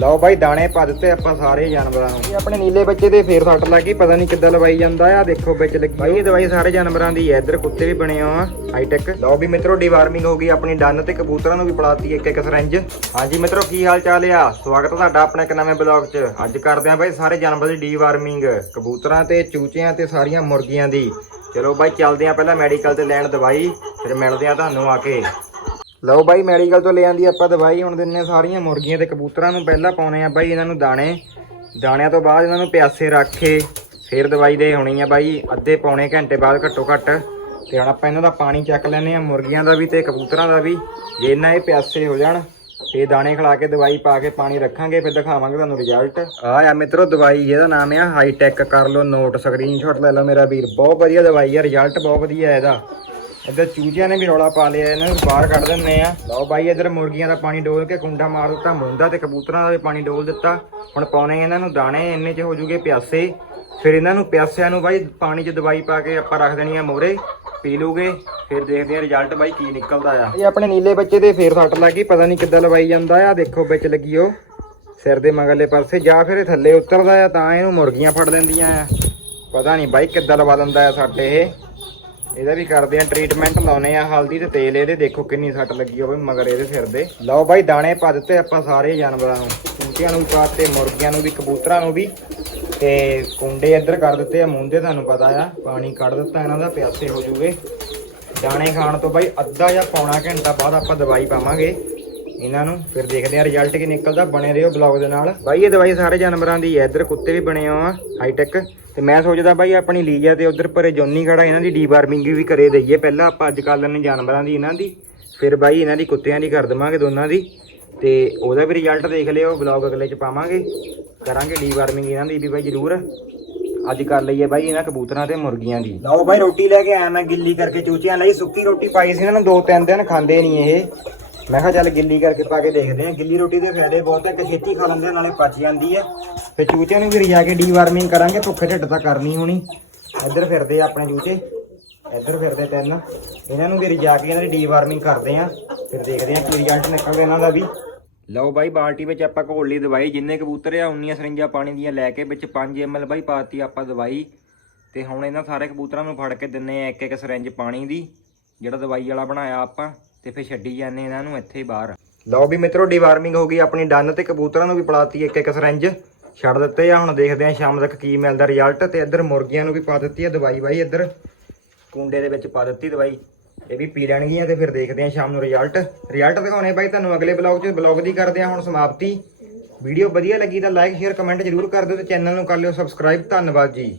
ਲਓ ਬਾਈ ਦਾਣੇ ਪਾ ਦਿੱਤੇ ਆਪਾਂ ਸਾਰੇ ਜਾਨਵਰਾਂ ਨੂੰ। ਇਹ ਆਪਣੇ ਨੀਲੇ ਬੱਚੇ ਦੇ ਫੇਰ ਸੱਟ ਲੱਗੀ ਪਤਾ ਨਹੀਂ ਕਿੱਦਾਂ ਲਵਾਈ ਜਾਂਦਾ ਆ ਦੇਖੋ ਵਿੱਚ ਲੱਗੀ ਬਾਈ ਇਹ ਦਵਾਈ ਸਾਰੇ ਜਾਨਵਰਾਂ ਦੀ ਹੈ ਇੱਧਰ ਕੁੱਤੇ ਵੀ ਬਣੇ ਆ ਹਾਈਟੈਕ ਲਓ ਵੀ ਮਿੱਤਰੋ ਡੀਵਾਰਮਿੰਗ ਹੋ ਗਈ ਆਪਣੀ ਡਨ ਤੇ ਕਬੂਤਰਾਂ ਨੂੰ ਵੀ ਪਲਾਤੀ ਇੱਕ ਇੱਕ ਸਰੰਜ ਹਾਂਜੀ ਮਿੱਤਰੋ ਕੀ ਹਾਲ ਚਾਲ ਆ? ਸਵਾਗਤ ਹੈ ਤੁਹਾਡਾ ਆਪਣੇ ਇੱਕ ਨਵੇਂ ਬਲੌਗ 'ਚ। ਅੱਜ ਕਰਦੇ ਆ ਬਾਈ ਸਾਰੇ ਜਾਨਵਰਾਂ ਦੀ ਡੀਵਾਰਮਿੰਗ ਕਬੂਤਰਾਂ ਤੇ ਚੂਚਿਆਂ ਤੇ ਸਾਰੀਆਂ ਮੁਰਗੀਆਂ ਦੀ। ਚਲੋ ਬਾਈ ਚੱਲਦੇ ਆ ਪਹਿਲਾਂ ਮੈਡੀਕਲ ਤੇ ਲੈਣ ਦਵਾਈ ਫਿਰ ਮਿਲਦੇ ਆ ਤੁਹਾਨੂੰ ਆ ਕੇ। ਲਓ ਬਾਈ ਮੈਡੀਕਲ ਤੋਂ ਲੈ ਆਂਦੀ ਆਪਾਂ ਦਵਾਈ। ਹੁਣ ਦਿੰਨੇ ਸਾਰੀਆਂ ਮੁਰਗੀਆਂ ਤੇ ਕਬੂਤਰਾਂ ਨੂੰ ਪਹਿਲਾਂ ਪਾਉਣੇ ਆ ਬਾਈ ਇਹਨਾਂ ਨੂੰ ਦਾਣੇ। ਦਾਣਿਆਂ ਤੋਂ ਬਾਅਦ ਇਹਨਾਂ ਨੂੰ ਪਿਆਸੇ ਰੱਖ ਕੇ ਫਿਰ ਦਵਾਈ ਦੇ ਹੋਣੀ ਆ ਬਾਈ। ਅੱਧੇ ਪੌਣੇ ਘੰਟੇ ਬਾਅਦ ਘੱਟੋ ਘੱਟ। ਤੇ ਹੁਣ ਆਪਾਂ ਇਹਨਾਂ ਦਾ ਪਾਣੀ ਚੱਕ ਲੈਨੇ ਆ ਮੁਰਗੀਆਂ ਦਾ ਵੀ ਤੇ ਕਬੂਤਰਾਂ ਦਾ ਵੀ। ਜੇ ਇਹਨਾਂ ਇਹ ਪਿਆਸੇ ਹੋ ਜਾਣ, ਤੇ ਦਾਣੇ ਖਿਲਾ ਕੇ ਦਵਾਈ ਪਾ ਕੇ ਪਾਣੀ ਰੱਖਾਂਗੇ, ਫਿਰ ਦਿਖਾਵਾਂਗੇ ਤੁਹਾਨੂੰ ਰਿਜ਼ਲਟ ਆ ਆ ਮਿੱਤਰੋ, ਦਵਾਈ ਜਿਹਦਾ ਨਾਮ ਆ ਹਾਈਟੈਕ ਕਰ ਲਓ ਨੋਟ ਸਕਰੀਨਸ਼ਾਟ ਲੈ ਲਓ ਮੇਰਾ ਵੀਰ। ਬਹੁਤ ਵਧੀਆ ਦਵਾਈ ਆ ਰਿਜ਼ਲਟ ਬਹੁਤ ਵਧੀਆ ਇਹਦਾ। ਇੱਧਰ ਚੂਜਿਆਂ ਨੇ ਵੀ ਰੌਲਾ ਪਾ ਲਿਆ, ਇਹਨਾਂ ਨੂੰ ਬਾਹਰ ਕੱਢ ਦਿੰਨੇ ਆ। ਲਓ ਬਾਈ, ਇੱਧਰ ਮੁਰਗੀਆਂ ਦਾ ਪਾਣੀ ਡੋਲ ਕੇ ਕੁੰਡਾ ਮਾਰ ਦਿੱਤਾ, ਮੁੰਡਾ ਤੇ ਕਬੂਤਰਾਂ ਦਾ ਵੀ ਪਾਣੀ ਡੋਲ ਦਿੱਤਾ। ਹੁਣ ਪਾਉਣੇ ਇਹਨਾਂ ਨੂੰ ਦਾਣੇ, ਇੰਨੇ ਚ ਹੋ ਜੂਗੇ ਪਿਆਸੇ। ਫਿਰ ਇਹਨਾਂ ਨੂੰ ਪਿਆਸਿਆਂ ਨੂੰ ਬਾਈ, ਪਾਣੀ 'ਚ ਦਵਾਈ ਪਾ ਕੇ ਆਪਾਂ ਰੱਖ ਦੇਣੀ ਆ ਮੋਰੇ, ਪੀ ਲੂਗੇ। ਫਿਰ ਦੇਖਦੇ ਆ ਰਿਜ਼ਲਟ ਬਾਈ ਕੀ ਨਿਕਲਦਾ ਆ। ਇਹ ਆਪਣੇ ਨੀਲੇ ਬੱਚੇ ਦੇ ਫੇਰ ਸੱਟ ਲੱਗੀ, ਪਤਾ ਨਹੀਂ ਕਿੱਦਾਂ ਲਵਾਈ ਜਾਂਦਾ ਆ। ਦੇਖੋ ਵਿੱਚ ਲੱਗੀ ਉਹ, ਸਿਰ ਦੇ ਮਗਰਲੇ ਪਾਸੇ, ਜਾਂ ਫਿਰ ਇਹ ਥੱਲੇ ਉਤਰਦਾ ਆ, ਤਾਂ ਇਹਨੂੰ ਮੁਰਗੀਆਂ ਫੜ ਲੈਂਦੀਆਂ ਆ। ਪਤਾ ਨਹੀਂ ਬਾਈ ਕਿੱਦਾਂ ਲਵਾ ਦਿੰਦਾ ਆ ਸਾਡੇ ਇਹ। ਇਹਦਾ ਵੀ ਕਰਦੇ ਆ ਟ੍ਰੀਟਮੈਂਟ ਲਾਉਨੇ ਆ ਹਲਦੀ ਤੇ ਤੇਲ, ਇਹਦੇ ਦੇਖੋ ਕਿੰਨੀ ਸੱਟ ਲੱਗੀ ਹੋਵੇ ਮਗਰ ਇਹਦੇ ਸਿਰ ਦੇ। ਲਓ ਬਾਈ, ਦਾਣੇ ਪਾ ਦਿੱਤੇ ਆਪਾਂ ਸਾਰੇ ਜਾਨਵਰਾਂ ਨੂੰ। ਕੁੰਟਿਆਂ ਨੂੰ ਵੀ ਪਾਤੇ ਮੁਰਗੀਆਂ ਨੂੰ ਵੀ, ਕਬੂਤਰਾਂ ਨੂੰ ਵੀ। ਤੇ ਕੁੰਡੇ ਇੱਧਰ ਕਰ ਦਿੱਤੇ ਆ ਮੁੰਦੇ ਤੁਹਾਨੂੰ ਪਤਾ ਆ। ਪਾਣੀ ਕੱਢ ਦਿੱਤਾ ਇਹਨਾਂ ਦਾ, ਪਿਆਸੇ ਹੋ ਜੂਗੇ। ਦਾਣੇ ਖਾਣ ਤੋਂ ਬਾਈ ਅੱਧਾ ਜਾਂ ਪੌਣਾ ਘੰਟਾ ਬਾਅਦ ਆਪਾਂ ਦਵਾਈ ਪਾਵਾਂਗੇ। ਇਹਨਾਂ ਨੂੰ। ਫਿਰ ਦੇਖਦੇ ਆ ਰਿਜ਼ਲਟ ਕੀ ਨਿਕਲਦਾ। ਬਣੇ ਰਹੋ ਬਲੌਗ ਦੇ ਨਾਲ। ਬਾਈ, ਇਹ ਦਵਾਈ ਸਾਰੇ ਜਾਨਵਰਾਂ ਦੀ ਹੈ। ਇੱਧਰ ਕੁੱਤੇ ਵੀ ਬਣੇ ਆ ਹਾਈਟੈਕ ਤੇ ਮੈਂ ਸੋਚਦਾ ਬਾਈ ਆਪਣੀ ਲੀਜਾ ਤੇ ਉਧਰ ਪਰੇ ਜੋਨੀ ਖੜਾ, ਇਹਨਾਂ ਦੀ ਡੀਵਾਰਮਿੰਗ ਵੀ ਕਰੇ ਦਈਏ। ਪਹਿਲਾਂ ਆਪਾਂ ਅੱਜ ਕੱਲ੍ਹ ਨੇ ਜਾਨਵਰਾਂ ਦੀ, ਇਹਨਾਂ ਦੀ। ਫਿਰ ਬਾਈ ਇਹਨਾਂ ਦੀ ਕੁੱਤਿਆਂ ਦੀ ਕਰ ਦਵਾਂਗੇ ਦੋਨਾਂ ਦੀ। ਤੇ ਉਹਦਾ ਵੀ ਰਿਜ਼ਲਟ ਦੇਖ ਲਿਓ ਬਲੌਗ ਅਗਲੇ ਚ ਪਾਵਾਂਗੇ। ਕਰਾਂਗੇ ਡੀਵਾਰਮਿੰਗ ਇਹਨਾਂ ਦੀ ਵੀ ਬਾਈ ਜ਼ਰੂਰ। ਅੱਜ ਕਰ ਲਈਏ ਬਾਈ ਇਹਨਾਂ ਕਬੂਤਰਾਂ ਤੇ ਮੁਰਗੀਆਂ ਦੀ। ਲਓ ਬਾਈ ਰੋਟੀ ਲੈ ਕੇ ਆਇਆ ਮੈਂ ਗਿੱਲੀ ਕਰਕੇ ਚੂਚਿਆਂ ਲਈ। ਸੁੱਕੀ ਰੋਟੀ ਪਾਈ ਸੀ ਇਹਨਾਂ ਨੂੰ, ਦੋ ਤਿੰਨ ਦਿਨ ਖਾਂਦੇ ਨਹੀਂ ਇਹ। ਮੈਂ ਕਿਹਾ ਚੱਲ ਗਿੱਲੀ ਕਰਕੇ ਪਾ ਕੇ ਦੇਖਦੇ ਆ ਗਿੱਲੀ ਰੋਟੀ ਦੇ ਫਾਇਦੇ ਬਹੁਤ ਹੈ ਕਿ ਛੇਤੀ ਖਾ ਲੈਂਦੇ ਆ, ਨਾਲੇ ਪਚ ਜਾਂਦੀ ਹੈ ਤੇ ਚੂਚਿਆਂ ਨੂੰ ਵੀ ਰਿਜਾ ਕੇ ਡੀਵਾਰਮਿੰਗ ਕਰਾਂਗੇ ਭੁੱਖੇ ਢਿੱਡ ਤਾਂ ਕਰਨੀ ਹੋਣੀ। ਇੱਧਰ ਫਿਰਦੇ ਆ ਆਪਣੇ ਚੂਚੇ। ਇੱਧਰ ਫਿਰਦੇ ਤਿੰਨ। ਇਹਨਾਂ ਨੂੰ ਵੀ ਰਿਜਾ ਕੇ ਇਹਨਾਂ ਦੀ ਡੀਵਾਰਮਿੰਗ ਕਰਦੇ ਆ। ਫਿਰ ਦੇਖਦੇ ਆ ਕੀ ਰਿਜ਼ਲਟ ਨਿਕਲਦਾ ਇਹਨਾਂ ਦਾ ਵੀ। ਲਓ ਬਾਈ ਬਾਲਟੀ ਵਿੱਚ ਆਪਾਂ ਘੋਲ ਲਈ ਦਵਾਈ। ਜਿੰਨੇ ਕਬੂਤਰ ਆ ਉਨੀਆਂ ਸਰਿੰਜਾਂ ਪਾਣੀ ਦੀਆਂ ਲੈ ਕੇ ਵਿੱਚ 5 ml ਬਾਈ ਪਾਤੀ ਆਪਾਂ ਦਵਾਈ। ਤੇ ਹੁਣ ਇਹਨਾਂ ਸਾਰੇ ਕਬੂਤਰਾਂ ਨੂੰ ਫੜ ਕੇ ਦਿੰਨੇ ਆ ਇੱਕ ਇੱਕ ਸਰਿੰਜ ਪਾਣੀ ਦੀ ਜਿਹੜਾ ਦਵਾਈ ਵਾਲਾ ਬਣਾਇਆ ਆਪਾਂ। ਤੇ ਫਿਰ ਛੱਡੀ ਜਾਂਦੇ ਇਹਨਾਂ ਨੂੰ ਇੱਥੇ ਹੀ ਬਾਹਰ। ਲਓ ਵੀ ਮਿੱਤਰੋ ਡੀਵਾਰਮਿੰਗ ਹੋ ਗਈ ਆਪਣੀ ਡਨ ਤੇ ਕਬੂਤਰਾਂ ਨੂੰ ਵੀ ਪਲਾਤੀ ਇੱਕ ਇੱਕ ਸਰਿੰਜ ਛੱਡ ਦਿੱਤੇ ਆ, ਹੁਣ ਦੇਖਦੇ ਆ ਸ਼ਾਮ ਤੱਕ ਕੀ ਮਿਲਦਾ ਰਿਜ਼ਲਟ ਤੇ ਇੱਧਰ ਮੁਰਗੀਆਂ ਨੂੰ ਵੀ ਪਾ ਦਿੱਤੀ ਆ, ਦਵਾਈ ਬਾਈ ਇੱਧਰ। ਕੁੰਡੇ ਦੇ ਵਿੱਚ ਪਾ ਦਿੱਤੀ ਦਵਾਈ। ਇਹ ਵੀ ਪੀ ਲੈਣਗੀਆਂ ਤੇ ਫਿਰ ਦੇਖਦੇ ਆ ਸ਼ਾਮ ਨੂੰ ਰਿਜ਼ਲਟ ਰਿਜ਼ਲਟ ਦਿਖਾਉਣੇ ਬਾਈ ਤੁਹਾਨੂੰ ਅਗਲੇ ਬਲੌਗ 'ਚ। ਬਲੌਗ ਦੀ ਕਰਦੇ ਆ ਹੁਣ ਸਮਾਪਤੀ। ਵੀਡੀਓ ਵਧੀਆ ਲੱਗੀ ਤਾਂ ਲਾਈਕ ਸ਼ੇਅਰ ਕਮੈਂਟ ਜ਼ਰੂਰ ਕਰ ਦਿਓ ਤੇ ਚੈਨਲ ਨੂੰ ਕਰ ਲਿਓ ਸਬਸਕ੍ਰਾਈਬ ਧੰਨਵਾਦ ਜੀ।